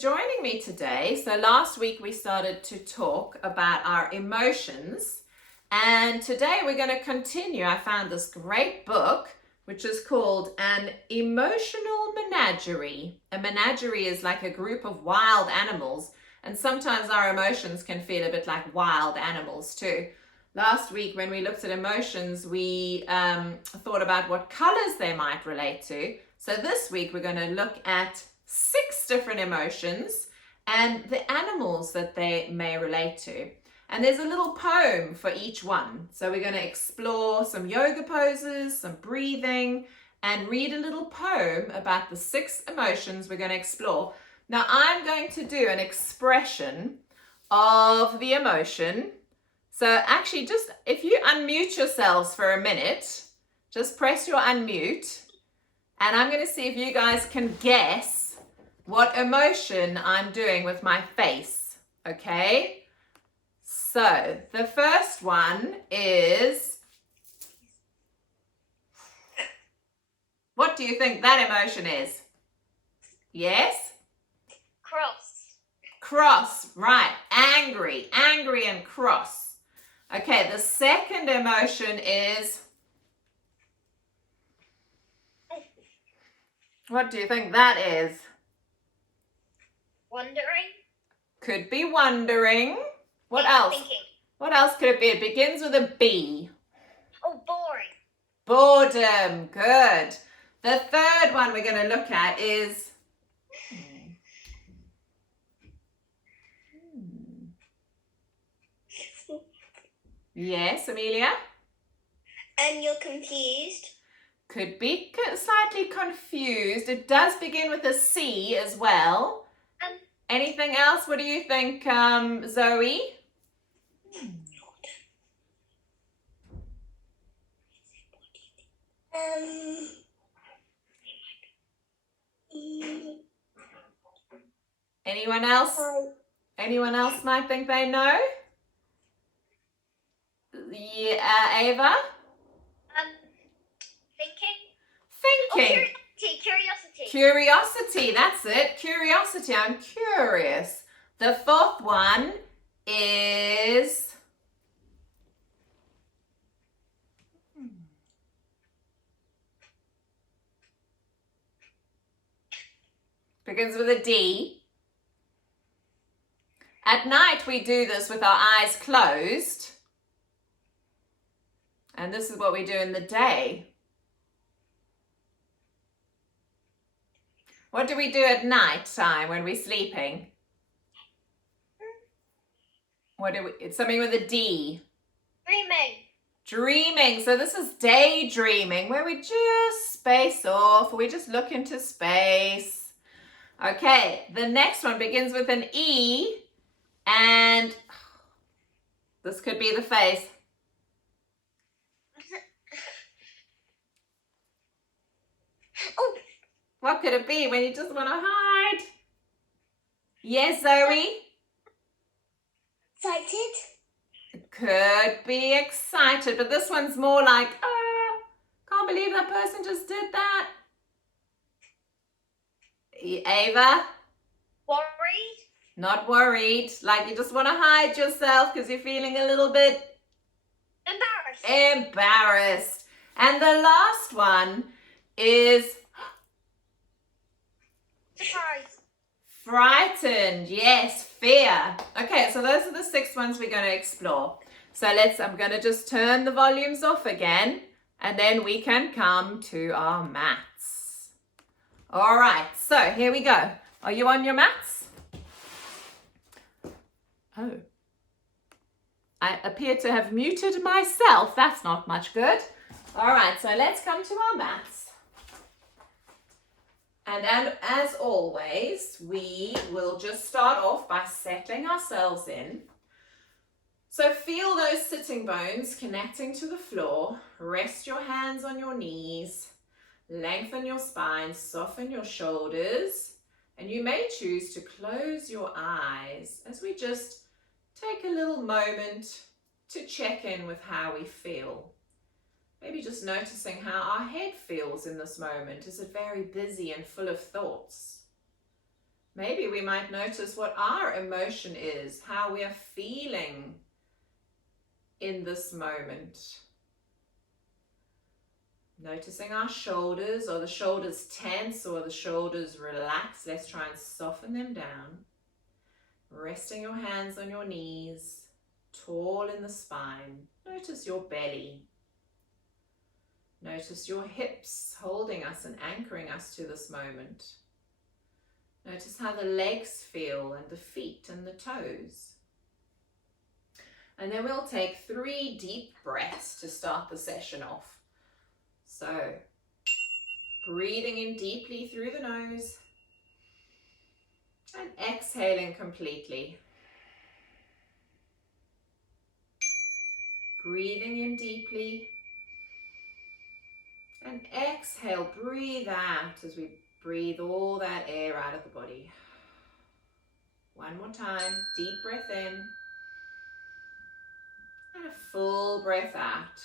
joining me today. So last week we started to talk about our emotions, and today we're going to continue. I found this great book which is called An Emotional Menagerie. A menagerie is like a group of wild animals, and sometimes our emotions can feel a bit like wild animals too. Last week when we looked at emotions, we thought about what colors they might relate to. So this week we're going to look at 6 different emotions and the animals that they may relate to. And there's a little poem for each one. So we're going to explore some yoga poses, some breathing, and read a little poem about the 6 emotions we're going to explore. Now I'm going to do an expression of the emotion. So actually, just if you unmute yourselves for a minute, just press your unmute, and I'm going to see if you guys can guess what emotion I'm doing with my face, okay? So the first one is, what do you think that emotion is? Yes? Cross. Cross, right. Angry and cross. Okay, the second emotion is, what do you think that is? Wondering. Could be wondering. What else? Thinking. What else could it be? It begins with a B. Oh, boring. Boredom, good. The third one we're going to look at is, yes, Amelia? And you're confused. Could be slightly confused. It does begin with a C as well. Anything else? What do you think, Zoe? Anyone else? Anyone else might think they know? Yeah, Ava? Thinking. Thinking. Curiosity. Curiosity, that's it. Curiosity, I'm curious. The fourth one is, begins with a D. At night we do this with our eyes closed. And this is what we do in the day. What do we do at night time when we're sleeping? It's something with a D. Dreaming. So this is daydreaming, where we just space off, we just look into space. Okay, the next one begins with an E, and this could be the face. Oh. What could it be when you just want to hide? Yes, Zoe? Excited. It could be excited, but this one's more like, can't believe that person just did that. Ava? Worried. Not worried. Like you just want to hide yourself because you're feeling a little bit embarrassed. And the last one is surprise. Frightened. Yes, fear. Okay, so those are the 6 ones we're going to explore. So I'm going to just turn the volumes off again, and then we can come to our mats. All right, so here we go. Are you on your mats? Oh. I appear to have muted myself. That's not much good. All right, so let's come to our mats. And as always, we will just start off by settling ourselves in. So feel those sitting bones connecting to the floor. Rest your hands on your knees. Lengthen your spine, soften your shoulders. And you may choose to close your eyes as we just take a little moment to check in with how we feel. Maybe just noticing how our head feels in this moment. Is it very busy and full of thoughts? Maybe we might notice what our emotion is, how we are feeling in this moment. Noticing our shoulders, or the shoulders tense or the shoulders relax. Let's try and soften them down. Resting your hands on your knees, tall in the spine. Notice your belly. Notice your hips holding us and anchoring us to this moment. Notice how the legs feel and the feet and the toes. And then we'll take 3 deep breaths to start the session off. So, breathing in deeply through the nose and exhaling completely. Breathing in deeply and exhale, breathe out as we breathe all that air out of the body. One more time, deep breath in and a full breath out.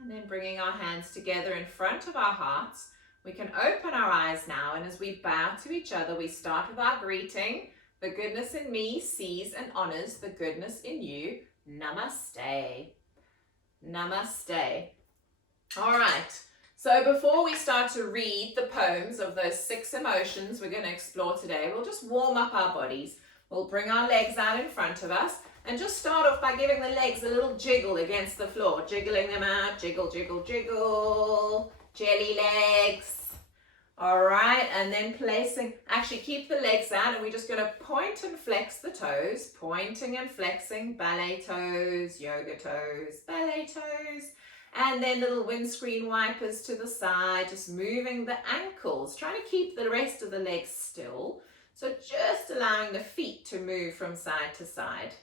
And then bringing our hands together in front of our hearts, we can open our eyes now, and as we bow to each other, we start with our greeting. The goodness in me sees and honors the goodness in you. Namaste. Namaste. All right, so before we start to read the poems of those 6 emotions we're going to explore today, we'll just warm up our bodies. We'll bring our legs out in front of us and just start off by giving the legs a little jiggle against the floor, jiggling them out, jiggle, jiggle, jiggle, jelly legs. All right, and then actually keep the legs out, and we're just going to point and flex the toes, pointing and flexing, ballet toes, yoga toes, ballet toes, and then little windscreen wipers to the side, just moving the ankles, trying to keep the rest of the legs still. So just allowing the feet to move from side to side.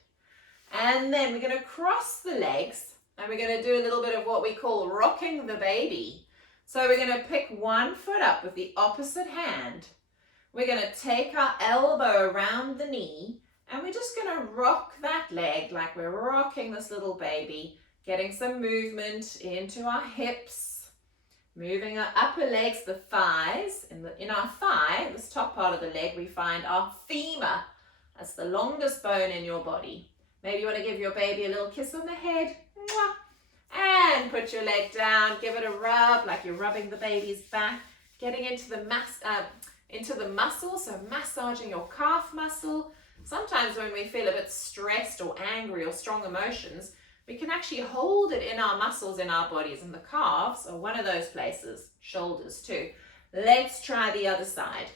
And then we're going to cross the legs, and we're going to do a little bit of what we call rocking the baby. So we're going to pick one foot up with the opposite hand. We're going to take our elbow around the knee, and we're just going to rock that leg like we're rocking this little baby, getting some movement into our hips, moving our upper legs, the thighs. In our thigh, this top part of the leg, we find our femur. That's the longest bone in your body. Maybe you want to give your baby a little kiss on the head. Mwah. And put your leg down, give it a rub like you're rubbing the baby's back, getting into the muscle, so massaging your calf muscle. Sometimes when we feel a bit stressed or angry or strong emotions, we can actually hold it in our muscles in our bodies, and the calves are one of those places, shoulders too. Let's try the other side.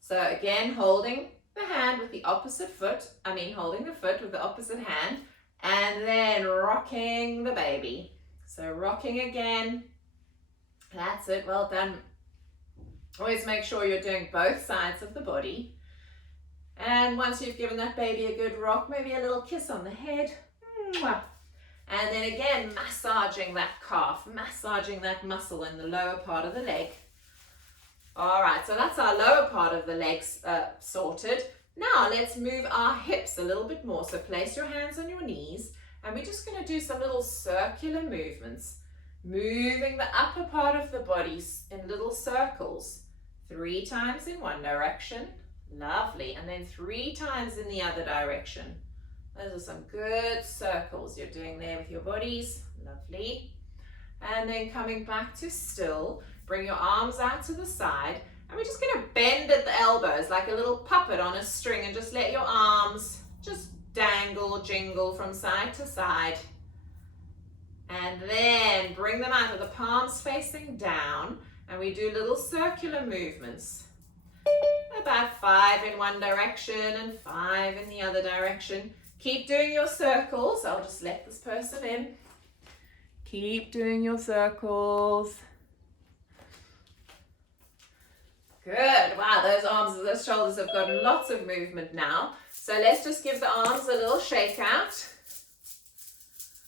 So again, holding the hand with the opposite foot, holding the foot with the opposite hand, and then rocking the baby. So rocking again. That's it, well done. Always make sure you're doing both sides of the body. And once you've given that baby a good rock, maybe a little kiss on the head. And then again, massaging that calf, massaging that muscle in the lower part of the leg. All right, so that's our lower part of the legs sorted. Now let's move our hips a little bit more. So place your hands on your knees, and we're just going to do some little circular movements, moving the upper part of the body in little circles. 3 times in one direction, lovely, and then 3 times in the other direction. Those are some good circles you're doing there with your bodies, lovely. And then coming back to still, bring your arms out to the side, and we're just going to bend at the elbows like a little puppet on a string, and just let your arms just dangle, jingle from side to side. And then bring them out with the palms facing down, and we do little circular movements. About 5 in one direction and 5 in the other direction. Keep doing your circles. I'll just let this person in. Keep doing your circles. Good. Wow, those arms and those shoulders have got lots of movement now. So let's just give the arms a little shake out.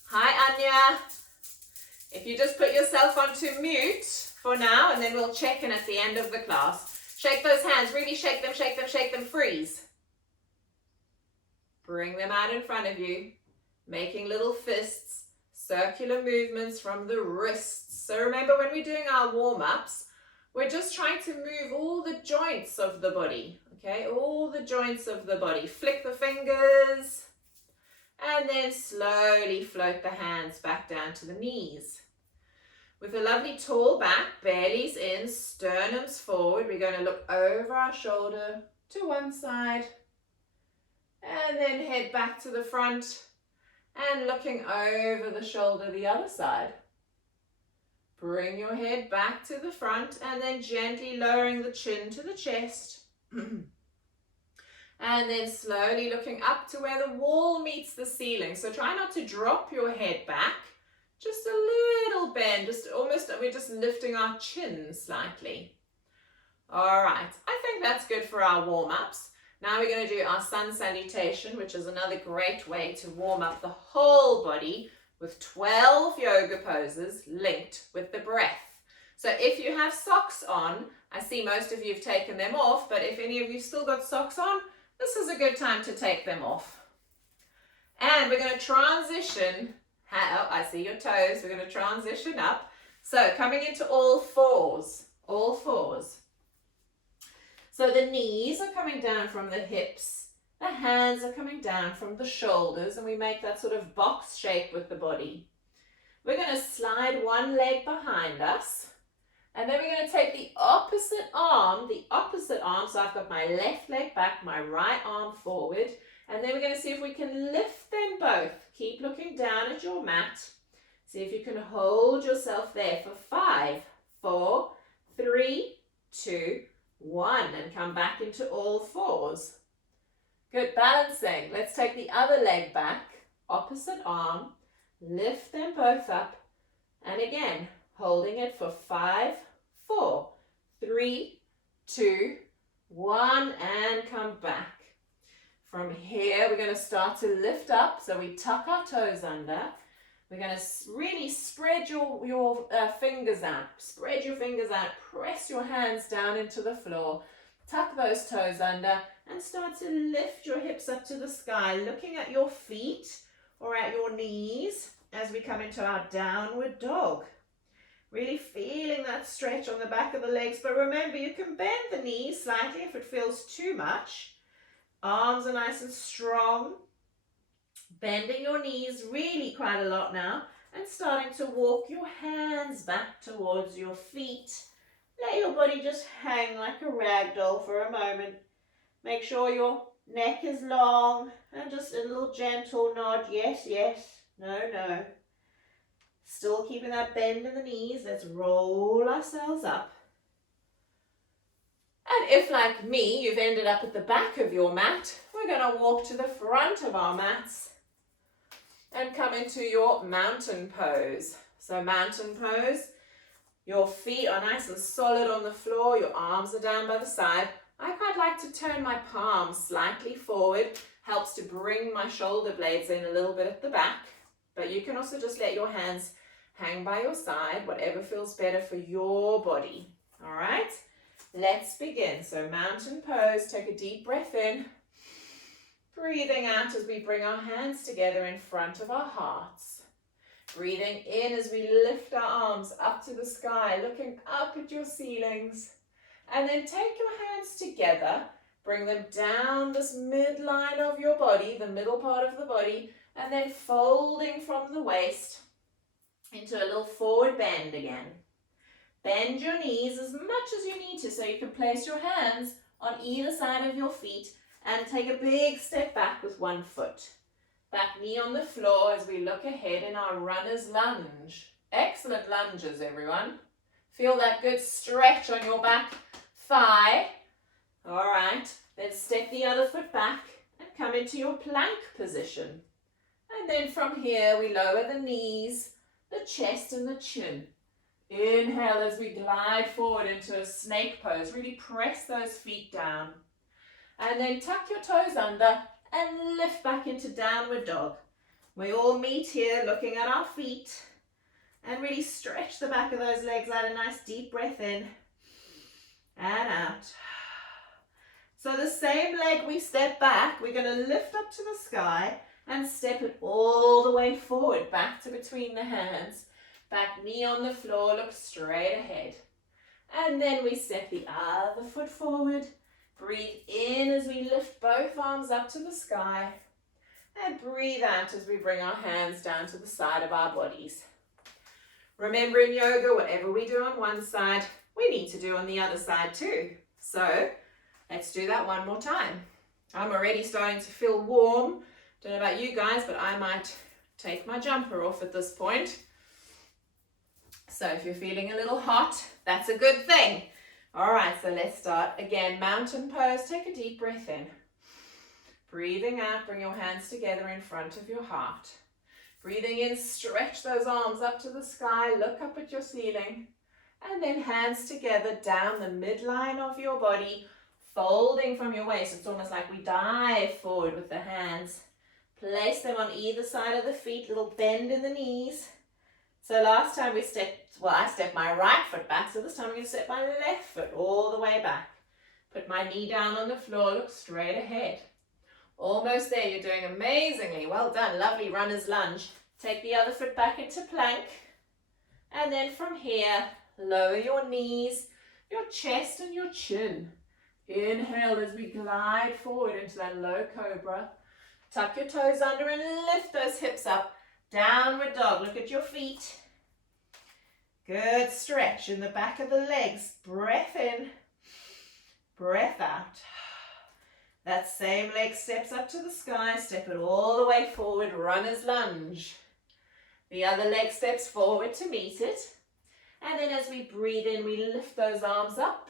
Hi, Anya. If you just put yourself onto mute for now, and then we'll check in at the end of the class. Shake those hands. Really shake them, shake them, shake them. Freeze. Bring them out in front of you, making little fists, circular movements from the wrists. So remember, when we're doing our warm-ups, We're just trying to move all the joints of the body, okay? All the joints of the body. Flick the fingers and then slowly float the hands back down to the knees. With a lovely tall back, bellies in, sternums forward, we're going to look over our shoulder to one side and then head back to the front and looking over the shoulder the other side. Bring your head back to the front and then gently lowering the chin to the chest. And then slowly looking up to where the wall meets the ceiling. So try not to drop your head back. Just a little bend, just almost, we're just lifting our chin slightly. All right, I think that's good for our warm-ups. Now we're going to do our Sun Salutation, which is another great way to warm up the whole body with 12 yoga poses linked with the breath. So if you have socks on, I see most of you have taken them off, but if any of you still got socks on, this is a good time to take them off. And we're going to transition. Oh, I see your toes. We're going to transition up. So coming into all fours, all fours. So the knees are coming down from the hips. The hands are coming down from the shoulders, and we make that sort of box shape with the body. We're going to slide one leg behind us, and then we're going to take the opposite arm, so I've got my left leg back, my right arm forward, and then we're going to see if we can lift them both. Keep looking down at your mat. See if you can hold yourself there for 5, 4, 3, 2, 1, and come back into all fours. Good, balancing. Let's take the other leg back, opposite arm, lift them both up, and again, holding it for 5, 4, 3, 2, 1, and come back. From here, we're going to start to lift up, so we tuck our toes under. We're going to really spread your fingers out. Spread your fingers out, press your hands down into the floor, tuck those toes under, and start to lift your hips up to the sky, looking at your feet or at your knees as we come into our downward dog. Really feeling that stretch on the back of the legs, but remember you can bend the knees slightly if it feels too much. Arms are nice and strong. Bending your knees really quite a lot now and starting to walk your hands back towards your feet. Let your body just hang like a rag doll for a moment. Make sure your neck is long and just a little gentle nod. Yes, yes. No, no. Still keeping that bend in the knees. Let's roll ourselves up. And if, like me, you've ended up at the back of your mat, we're going to walk to the front of our mats and come into your mountain pose. So mountain pose, your feet are nice and solid on the floor, your arms are down by the side. I quite like to turn my palms slightly forward, helps to bring my shoulder blades in a little bit at the back, but you can also just let your hands hang by your side, whatever feels better for your body. All right, let's begin. So mountain pose, take a deep breath in, breathing out as we bring our hands together in front of our hearts. Breathing in as we lift our arms up to the sky, looking up at your ceilings. And then take your hands together, bring them down this midline of your body, the middle part of the body, and then folding from the waist into a little forward bend again. Bend your knees as much as you need to so you can place your hands on either side of your feet and take a big step back with one foot. Back knee on the floor as we look ahead in our runner's lunge. Excellent lunges, everyone. Feel that good stretch on your back thigh. All right, then step the other foot back and come into your plank position. And then from here, we lower the knees, the chest and the chin. Inhale as we glide forward into a snake pose. Really press those feet down. And then tuck your toes under and lift back into downward dog. We all meet here looking at our feet and really stretch the back of those legs out. A nice deep breath in and out. So the same leg we step back, we're going to lift up to the sky and step it all the way forward, back to between the hands. Back knee on the floor, look straight ahead. And then we step the other foot forward. Breathe in as we lift both arms up to the sky. And breathe out as we bring our hands down to the side of our bodies. Remember, in yoga, whatever we do on one side, we need to do on the other side too. So let's do that one more time. I'm already starting to feel warm. Don't know about you guys, but I might take my jumper off at this point. So if you're feeling a little hot, that's a good thing. All right, so let's start. Again, mountain pose. Take a deep breath in. Breathing out, bring your hands together in front of your heart. Breathing in, stretch those arms up to the sky, look up at your ceiling. And then hands together down the midline of your body, folding from your waist. It's almost like we dive forward with the hands. Place them on either side of the feet, little bend in the knees. So last time we stepped, I stepped my right foot back, so this time I'm going to step my left foot all the way back. Put my knee down on the floor, look straight ahead. Almost there, you're doing amazingly. Well done, lovely runner's lunge. Take the other foot back into plank. And then from here, lower your knees, your chest and your chin. Inhale as we glide forward into that low cobra. Tuck your toes under and lift those hips up. Downward dog, look at your feet. Good stretch in the back of the legs. Breath in, breath out. That same leg steps up to the sky, step it all the way forward, runner's lunge. The other leg steps forward to meet it. And then as we breathe in, we lift those arms up.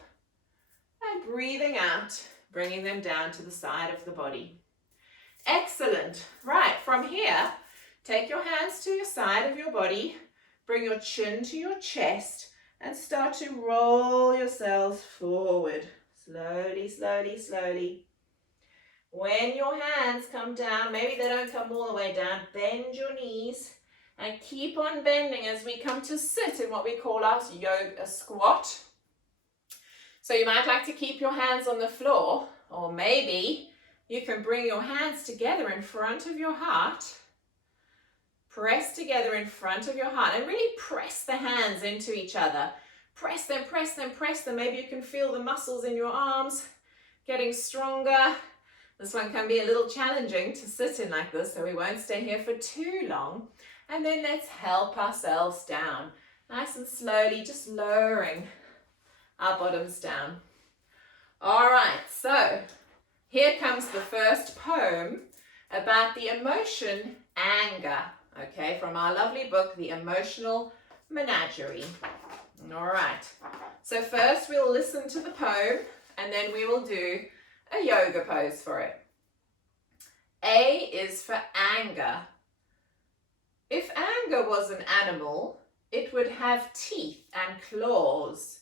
And breathing out, bringing them down to the side of the body. Excellent. Right, from here, take your hands to your side of your body, bring your chin to your chest, and start to roll yourselves forward. Slowly, slowly, slowly. When your hands come down, maybe they don't come all the way down, bend your knees and keep on bending as we come to sit in what we call our yoga squat. So you might like to keep your hands on the floor, or maybe you can bring your hands together in front of your heart. Press together in front of your heart and really press the hands into each other. Press them, press them, press them. Maybe you can feel the muscles in your arms getting stronger. This one can be a little challenging to sit in like this, so we won't stay here for too long. And then let's help ourselves down. Nice and slowly, just lowering our bottoms down. All right, so here comes the first poem about the emotion anger, okay, from our lovely book, The Emotional Menagerie. All right, so first we'll listen to the poem and then we will do a yoga pose for it. A is for anger. If anger was an animal, it would have teeth and claws,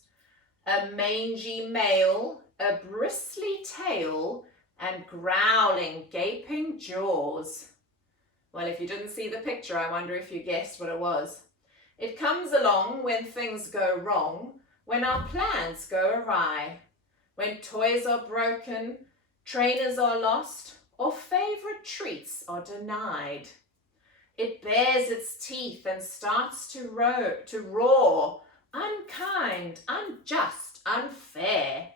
a mangy male, a bristly tail, and growling, gaping jaws. Well, if you didn't see the picture, I wonder if you guessed what it was. It comes along when things go wrong, when our plans go awry, when toys are broken, trainers are lost, or favorite treats are denied. It bares its teeth and starts to roar, unkind, unjust, unfair.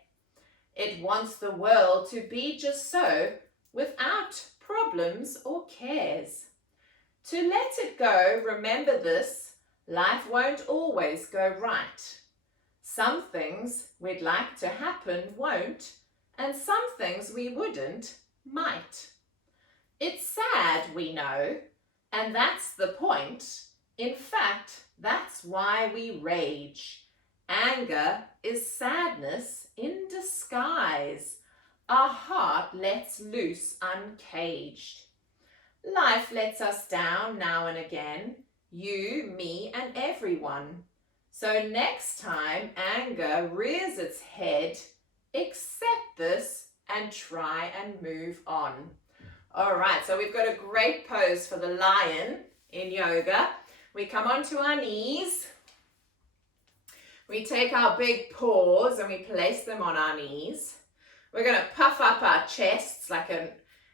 It wants the world to be just so, without problems or cares. To let it go, remember this, life won't always go right. Some things we'd like to happen won't, and some things we wouldn't might. It's sad, we know, and that's the point. In fact, that's why we rage. Anger is sadness in disguise. Our heart lets loose uncaged. Life lets us down now and again, you, me, and everyone. So next time anger rears its head, accept this and try and move on. All right, so we've got a great pose for the lion in yoga. We come onto our knees. We take our big paws and we place them on our knees. We're going to puff up our chests like an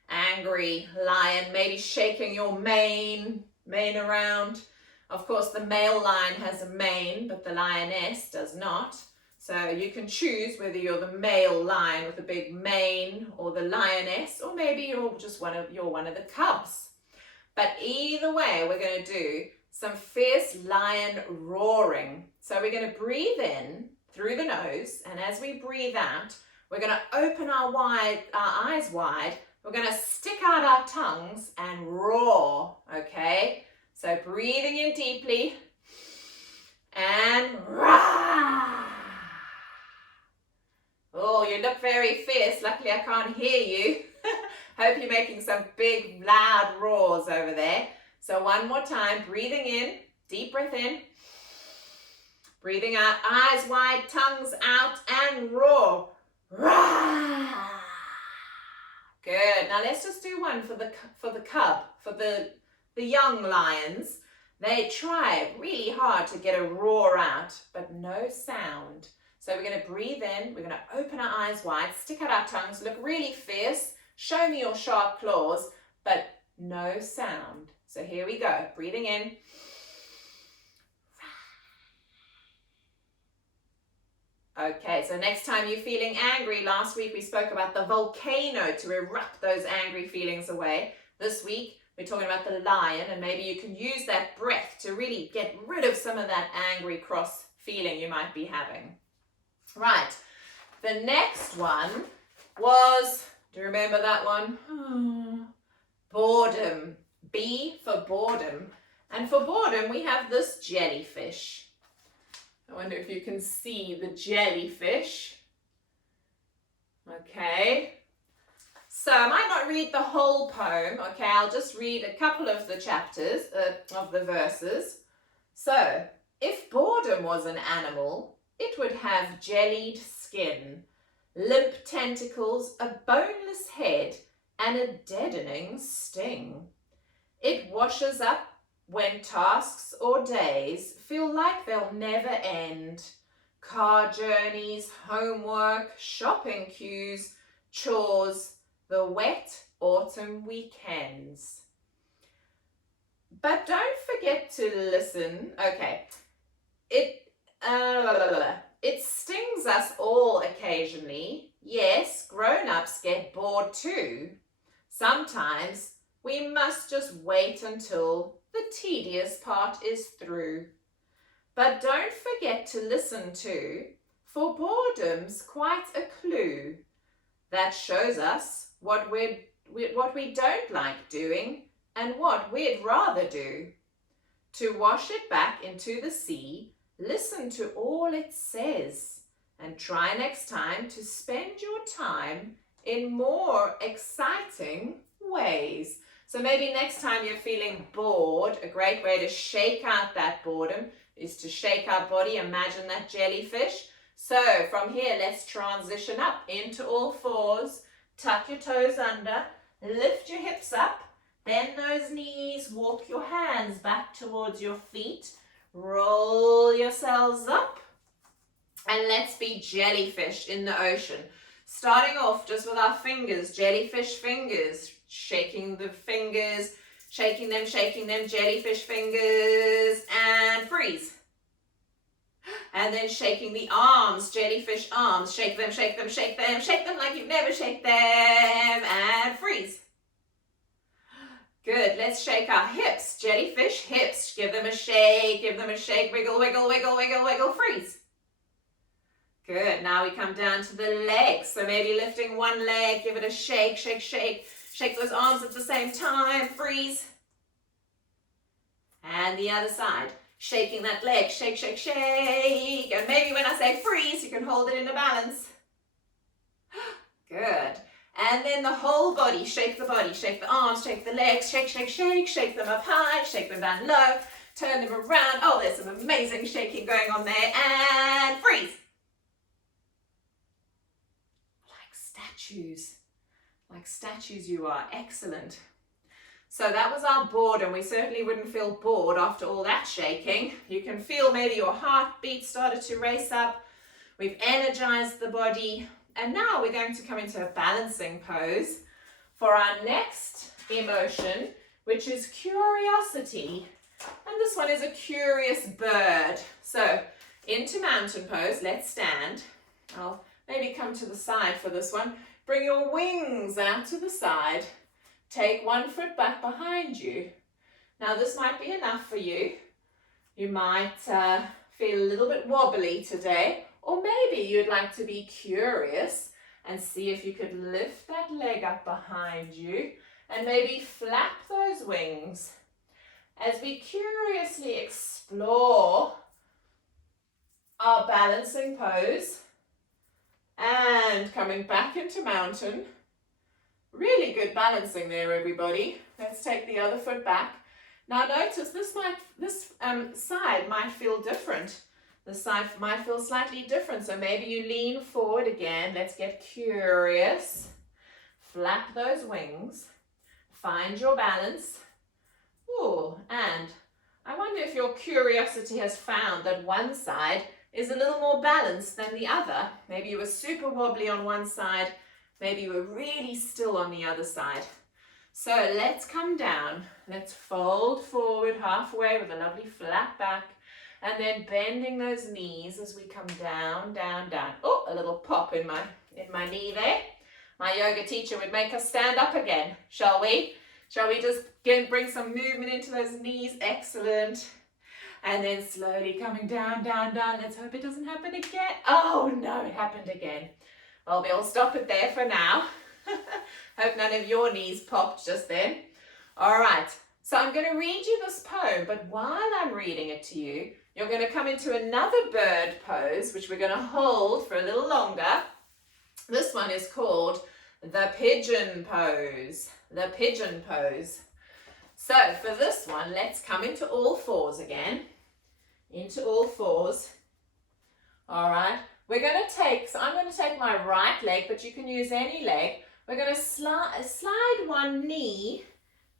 angry lion, maybe shaking your mane around. Of course, the male lion has a mane, but the lioness does not. So you can choose whether you're the male lion with a big mane or the lioness, or maybe you're just one of the cubs. But either way, we're going to do some fierce lion roaring. So we're going to breathe in through the nose, and as we breathe out, we're going to open our eyes wide. We're going to stick out our tongues and roar, okay? So breathing in deeply and roar. Oh, you look very fierce. Luckily, I can't hear you. Hope you're making some big, loud roars over there. So one more time, breathing in, deep breath in. Breathing out, eyes wide, tongues out, and roar. Roar. Good. Now let's just do one for the cub, for the young lions. They try really hard to get a roar out, but no sound. So we're going to breathe in, we're going to open our eyes wide, stick out our tongues, look really fierce, show me your sharp claws, but no sound. So here we go, breathing in. Okay, so next time you're feeling angry, last week we spoke about the volcano to erupt those angry feelings away. This week we're talking about the lion, and maybe you can use that breath to really get rid of some of that angry, cross feeling you might be having. Right, the next one was, do you remember that one? Boredom. B for boredom. And for boredom, we have this jellyfish. I wonder if you can see the jellyfish. Okay. So I might not read the whole poem. Okay, I'll just read a couple of the chapters, of the verses. So, if boredom was an animal, it would have jellied skin, limp tentacles, a boneless head, and a deadening sting. It washes up when tasks or days feel like they'll never end. Car journeys, homework, shopping queues, chores, the wet autumn weekends. But don't forget to listen. Okay, it stings us all occasionally. Yes, grown-ups get bored too. Sometimes we must just wait until the tedious part is through. But don't forget to listen to, for boredom's quite a clue that shows us what we don't like doing and what we'd rather do. To wash it back into the sea, listen to all it says and try next time to spend your time in more exciting ways. So maybe next time you're feeling bored, a great way to shake out that boredom is to shake our body. Imagine that jellyfish. So from here, let's transition up into all fours. Tuck your toes under, lift your hips up, bend those knees, walk your hands back towards your feet, roll yourselves up, and let's be jellyfish in the ocean. Starting off just with our fingers, jellyfish fingers, shaking the fingers, shaking them, jellyfish fingers, and freeze. And then shaking the arms, jellyfish arms, shake them, shake them, shake them, shake them like you've never shake them, and freeze. Good, let's shake our hips, jellyfish hips, give them a shake, wiggle, wiggle, wiggle, wiggle, wiggle, freeze. Good, now we come down to the legs, so maybe lifting one leg, give it a shake, shake, shake, shake those arms at the same time, freeze. And the other side. Shaking that leg, shake, shake, shake. And maybe when I say freeze, you can hold it in a balance. Good. And then the whole body, shake the arms, shake the legs, shake, shake, shake, shake them up high, shake them down low, turn them around. Oh, there's some amazing shaking going on there. And freeze. Like statues you are. Excellent. So that was our boredom. We certainly wouldn't feel bored after all that shaking. You can feel maybe your heartbeat started to race up. We've energized the body. And now we're going to come into a balancing pose for our next emotion, which is curiosity. And this one is a curious bird. So Into mountain pose. Let's stand. I'll maybe come to the side for this one. Bring your wings out to the side. Take one foot back behind you. Now this might be enough for you. You might feel a little bit wobbly today, or maybe you'd like to be curious and see if you could lift that leg up behind you and maybe flap those wings as we curiously explore our balancing pose and coming back into mountain. Really good balancing there, everybody. Let's take the other foot back. Now notice this side might feel different. The side might feel slightly different. So maybe you lean forward again. Let's get curious. Flap those wings. Find your balance. Ooh, and I wonder if your curiosity has found that one side is a little more balanced than the other. Maybe you were super wobbly on one side. Maybe you were really still on the other side. So let's come down. Let's fold forward halfway with a lovely flat back. And then bending those knees as we come down, down, down. Oh, a little pop in my knee there. My yoga teacher would make us stand up again. Shall we? Shall we just bring some movement into those knees? Excellent. And then slowly coming down, down, down. Let's hope it doesn't happen again. Oh no, it happened again. Well, we'll stop it there for now. Hope none of your knees popped just then. All right, so I'm going to read you this poem, but while I'm reading it to you, you're going to come into another bird pose, which we're going to hold for a little longer. This one is called the pigeon pose. The pigeon pose. So for this one, let's come into all fours again. Into all fours. All right. We're going to take, so I'm going to take my right leg, but you can use any leg. We're going to slide one knee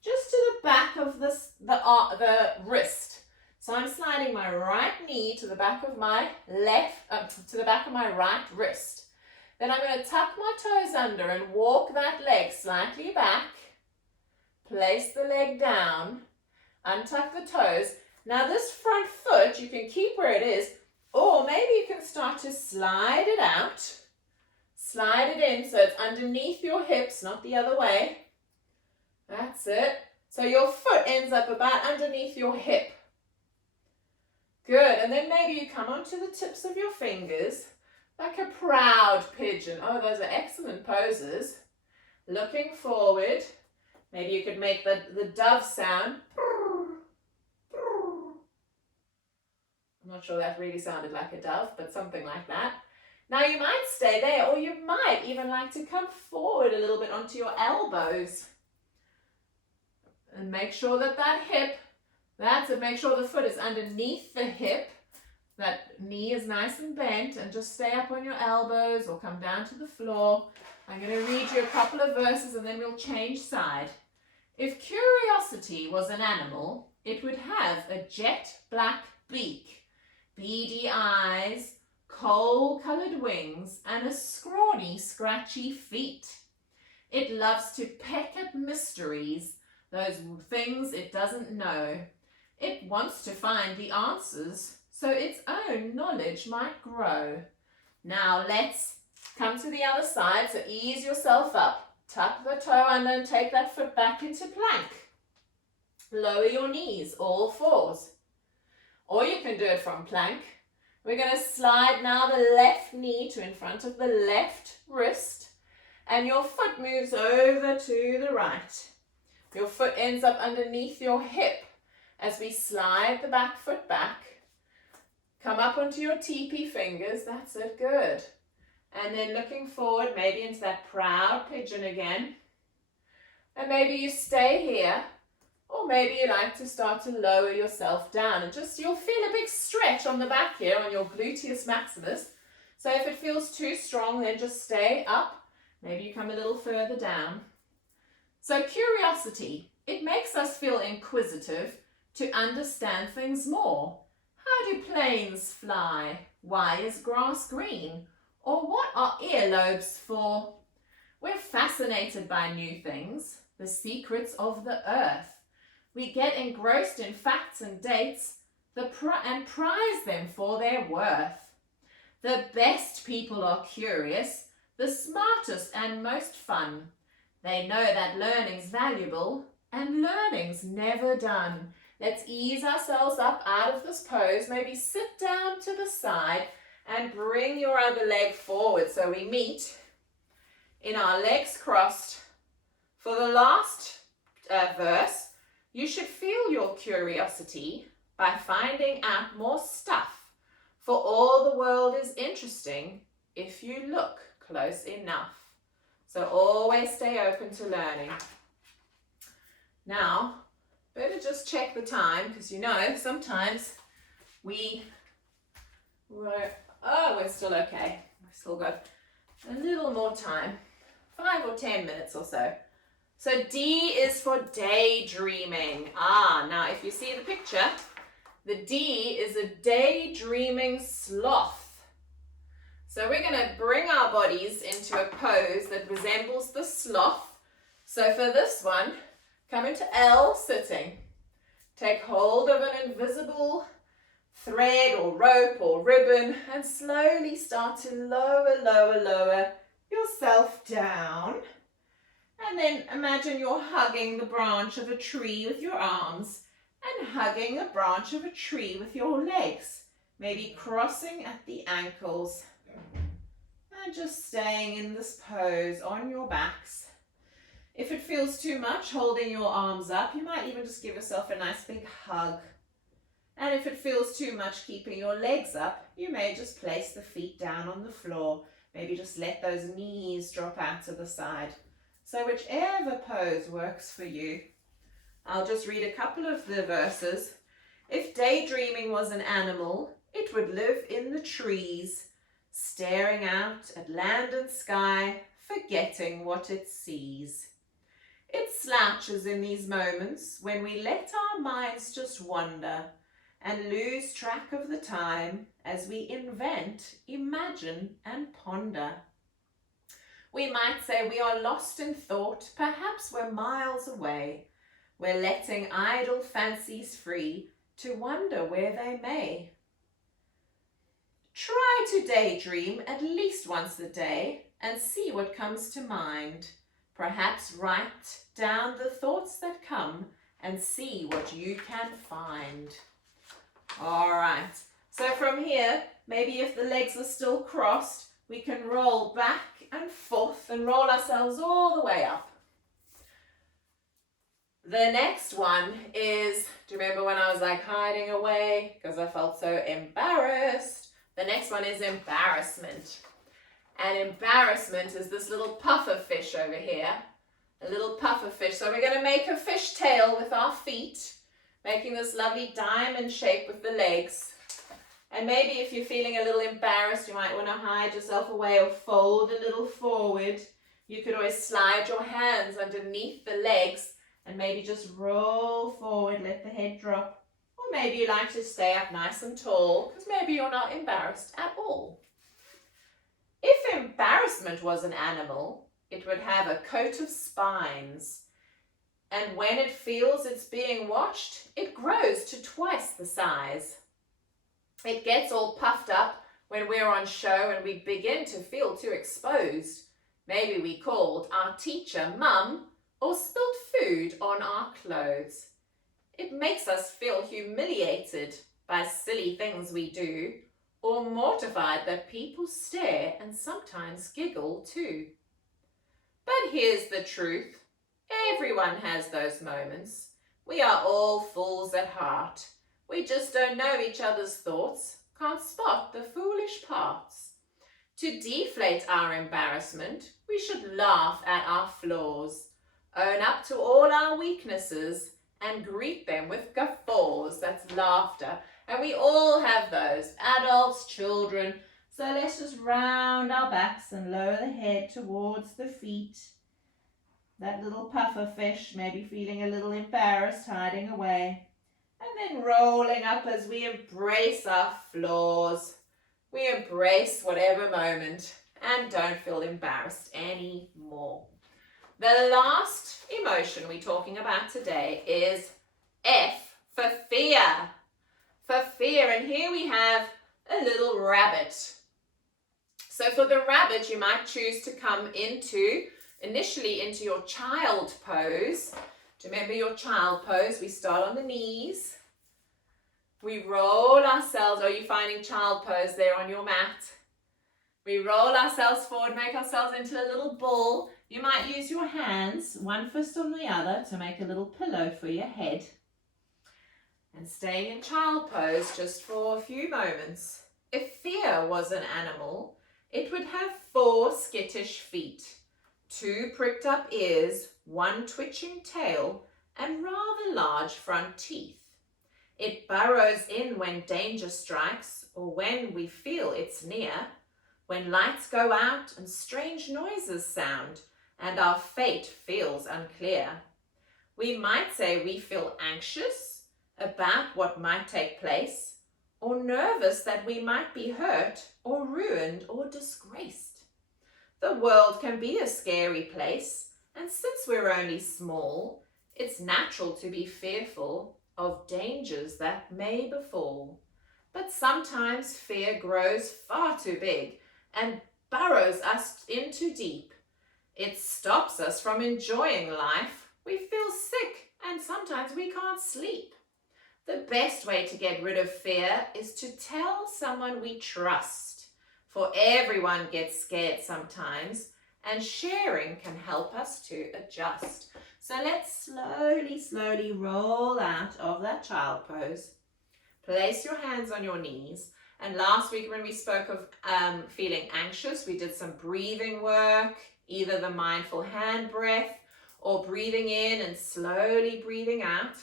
just to the back of the wrist. So I'm sliding my right knee to the back of my to the back of my right wrist. Then I'm going to tuck my toes under and walk that leg slightly back. Place the leg down, untuck the toes. Now this front foot, you can keep where it is, or maybe you can start to slide it out. Slide it in so it's underneath your hips, not the other way. That's it. So your foot ends up about underneath your hip. Good. And then maybe you come onto the tips of your fingers like a proud pigeon. Oh, those are excellent poses. Looking forward. Maybe you could make the dove sound. I'm not sure that really sounded like a dove, but something like that. Now you might stay there, or you might even like to come forward a little bit onto your elbows. And make sure that hip, that's it, make sure the foot is underneath the hip. That knee is nice and bent, and just stay up on your elbows or come down to the floor. I'm going to read you a couple of verses and then we'll change side. If curiosity was an animal, it would have a jet black beak, beady eyes, coal-coloured wings, and a scrawny, scratchy feet. It loves to peck at mysteries, those things it doesn't know. It wants to find the answers so its own knowledge might grow. Now let's come to the other side, so ease yourself up. Tuck the toe under and take that foot back into plank. Lower your knees, all fours. Or you can do it from plank. We're going to slide now the left knee to in front of the left wrist, and your foot moves over to the right. Your foot ends up underneath your hip as we slide the back foot back. Come up onto your teepee fingers, that's it, good. And then looking forward, maybe into that proud pigeon again. And maybe you stay here, or maybe you like to start to lower yourself down. And just, you'll feel a big stretch on the back here, on your gluteus maximus. So if it feels too strong, then just stay up. Maybe you come a little further down. So curiosity, it makes us feel inquisitive to understand things more. How do planes fly? Why is grass green? Or what are earlobes for? We're fascinated by new things, the secrets of the earth. We get engrossed in facts and dates, and prize them for their worth. The best people are curious, the smartest and most fun. They know that learning's valuable and learning's never done. Let's ease ourselves up out of this pose. Maybe sit down to the side and bring your other leg forward so we meet in our legs crossed. For the last verse, you should feel your curiosity by finding out more stuff. For all the world is interesting if you look close enough. So always stay open to learning. Now, better just check the time because you know sometimes we're still okay. We've still got a little more time, 5 or 10 minutes or so. So D is for daydreaming. Now if you see the picture, the D is a daydreaming sloth. So we're going to bring our bodies into a pose that resembles the sloth. So for this one, come into L sitting. Take hold of an invisible thread or rope or ribbon and slowly start to lower yourself down. And then imagine you're hugging the branch of a tree with your arms and hugging a branch of a tree with your legs, maybe crossing at the ankles. And just staying in this pose on your backs. If it feels too much holding your arms up, you might even just give yourself a nice big hug. And if it feels too much keeping your legs up, you may just place the feet down on the floor. Maybe just let those knees drop out to the side. So whichever pose works for you. I'll just read a couple of the verses. If daydreaming was an animal, it would live in the trees, staring out at land and sky, forgetting what it sees. It slouches in these moments when we let our minds just wander and lose track of the time as we invent, imagine and ponder. We might say we are lost in thought, perhaps we're miles away. We're letting idle fancies free to wander where they may. Try to daydream at least once a day and see what comes to mind. Perhaps write down the thoughts that come and see what you can find. All right, so from here, maybe if the legs are still crossed, we can roll back and forth and roll ourselves all the way up. The next one is, do you remember when I was like hiding away because I felt so embarrassed? The next one is embarrassment. And embarrassment is this little puffer fish over here. A little puffer fish. So we're going to make a fish tail with our feet, making this lovely diamond shape with the legs. And maybe if you're feeling a little embarrassed, you might want to hide yourself away or fold a little forward. You could always slide your hands underneath the legs and maybe just roll forward, let the head drop. Or maybe you like to stay up nice and tall because maybe you're not embarrassed at all. If embarrassment was an animal, it would have a coat of spines. And when it feels it's being watched, it grows to twice the size. It gets all puffed up when we're on show and we begin to feel too exposed. Maybe we called our teacher mum or spilled food on our clothes. It makes us feel humiliated by silly things we do, or mortified that people stare and sometimes giggle too. But here's the truth. Everyone has those moments. We are all fools at heart. We just don't know each other's thoughts, can't spot the foolish parts. To deflate our embarrassment, we should laugh at our flaws, own up to all our weaknesses, and greet them with guffaws. That's laughter. And we all have those, adults, children. So let's just round our backs and lower the head towards the feet. That little puffer fish, maybe feeling a little embarrassed, hiding away. And then rolling up as we embrace our flaws. We embrace whatever moment and don't feel embarrassed anymore. The last emotion we're talking about today is F for fear. for fear. And here we have a little rabbit. So for the rabbit, you might choose to come initially into your child pose. Do you remember your child pose? We start on the knees. We roll ourselves. Are you finding child pose there on your mat? We roll ourselves forward, make ourselves into a little ball. You might use your hands, one fist on the other, to make a little pillow for your head. And stay in child pose just for a few moments. If fear was an animal, it would have 4 skittish feet, 2 pricked up ears, 1 twitching tail, and rather large front teeth. It burrows in when danger strikes or when we feel it's near, when lights go out and strange noises sound and our fate feels unclear. We might say we feel anxious about what might take place, or nervous that we might be hurt or ruined or disgraced. The world can be a scary place, and since we're only small, it's natural to be fearful of dangers that may befall. But sometimes fear grows far too big and burrows us in too deep. It stops us from enjoying life. We feel sick and sometimes we can't sleep. The best way to get rid of fear is to tell someone we trust. For everyone gets scared sometimes, and sharing can help us to adjust. So let's slowly roll out of that child pose. Place your hands on your knees. And last week when we spoke of feeling anxious, we did some breathing work, either the mindful hand breath or breathing in and slowly breathing out.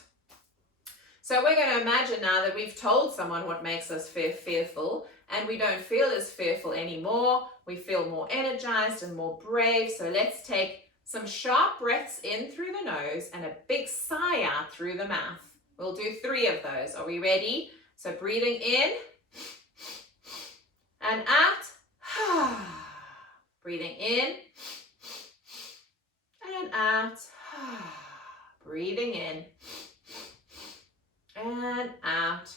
So we're going to imagine now that we've told someone what makes us fearful, and we don't feel as fearful anymore. We feel more energized and more brave. So let's take some sharp breaths in through the nose and a big sigh out through the mouth. We'll do 3 of those. Are we ready? So breathing in and out. Breathing in and out. Breathing in and out.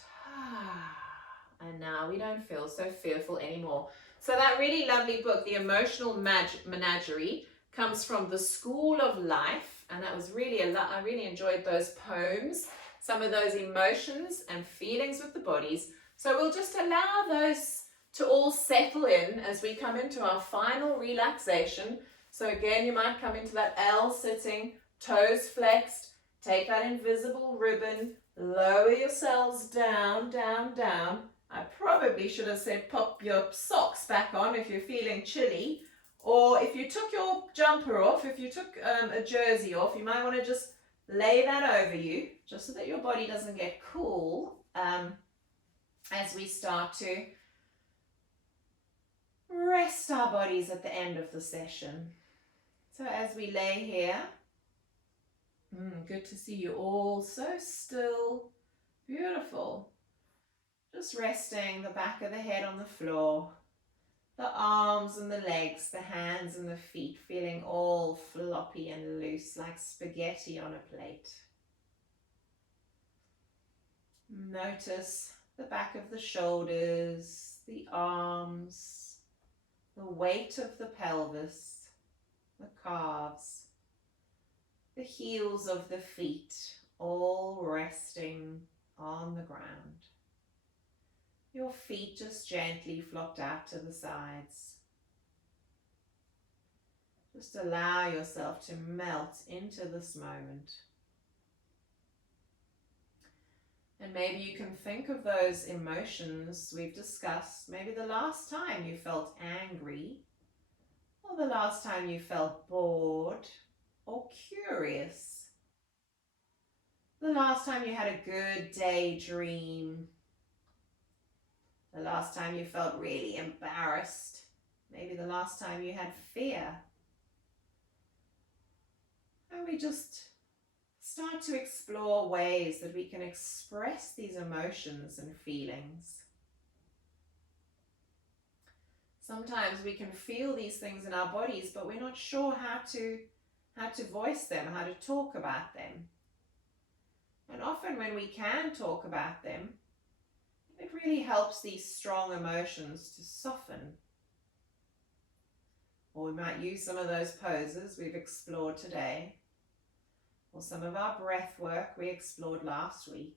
And now we don't feel so fearful anymore. So that really lovely book, The Emotional Menagerie, comes from the School of Life. And that was really I really enjoyed those poems, some of those emotions and feelings with the bodies. So we'll just allow those to all settle in as we come into our final relaxation. So again, you might come into that L sitting, toes flexed, take that invisible ribbon, lower yourselves down, down, down. I probably should have said pop your socks back on if you're feeling chilly, or if you took your jumper off, if you took a jersey off, you might want to just lay that over you, just so that your body doesn't get cool as we start to rest our bodies at the end of the session. So as we lay here, good to see you all so still, beautiful. Just resting the back of the head on the floor, the arms and the legs, the hands and the feet feeling all floppy and loose like spaghetti on a plate. Notice the back of the shoulders, the arms, the weight of the pelvis, the calves, the heels of the feet, all resting on the ground. Your feet just gently flopped out to the sides. Just allow yourself to melt into this moment. And maybe you can think of those emotions we've discussed. Maybe the last time you felt angry, or the last time you felt bored or curious. The last time you had a good daydream. The last time you felt really embarrassed. Maybe the last time you had fear. And we just start to explore ways that we can express these emotions and feelings. Sometimes we can feel these things in our bodies, but we're not sure how to voice them, how to talk about them. And often when we can talk about them, it really helps these strong emotions to soften. Or we might use some of those poses we've explored today, or some of our breath work we explored last week.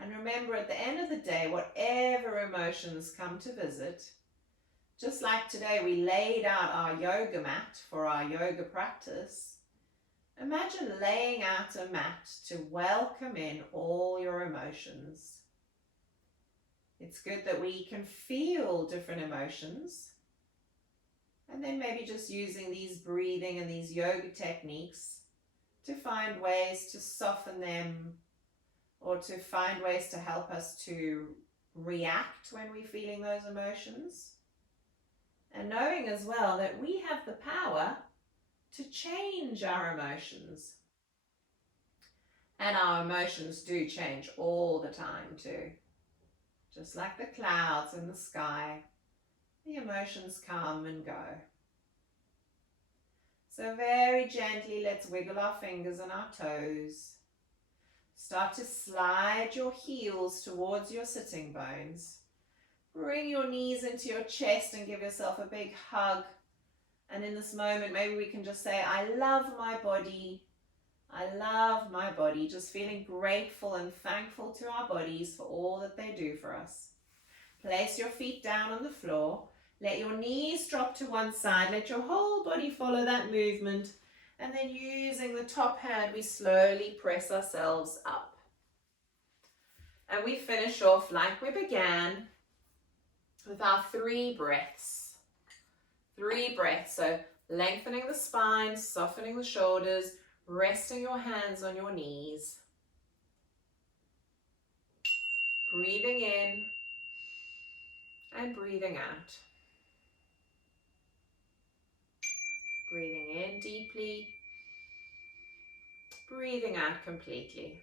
And remember, at the end of the day, whatever emotions come to visit, just like today we laid out our yoga mat for our yoga practice, imagine laying out a mat to welcome in all your emotions. It's good that we can feel different emotions, and then maybe just using these breathing and these yoga techniques to find ways to soften them, or to find ways to help us to react when we're feeling those emotions. And knowing as well that we have the power to change our emotions. And our emotions do change all the time too. Just like the clouds in the sky, the emotions come and go. So very gently, let's wiggle our fingers and our toes. Start to slide your heels towards your sitting bones. Bring your knees into your chest and give yourself a big hug. And in this moment, maybe we can just say, I love my body. I love my body. Just feeling grateful and thankful to our bodies for all that they do for us. Place your feet down on the floor. Let your knees drop to one side. Let your whole body follow that movement. And then using the top hand, we slowly press ourselves up. And we finish off like we began with our 3 breaths. 3 breaths. So lengthening the spine, softening the shoulders, resting your hands on your knees. Breathing in and breathing out. Breathing in deeply, breathing out completely.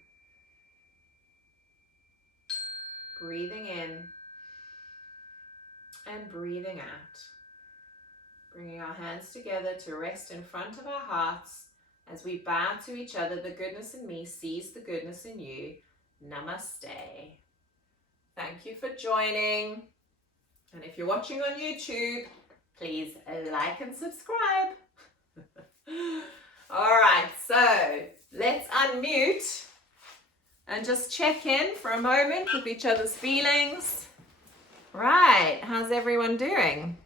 Breathing in and breathing out. Bringing our hands together to rest in front of our hearts as we bow to each other. The goodness in me sees the goodness in you. Namaste. Thank you for joining. And if you're watching on YouTube, please like and subscribe. All right, so let's unmute and just check in for a moment with each other's feelings. Right, how's everyone doing?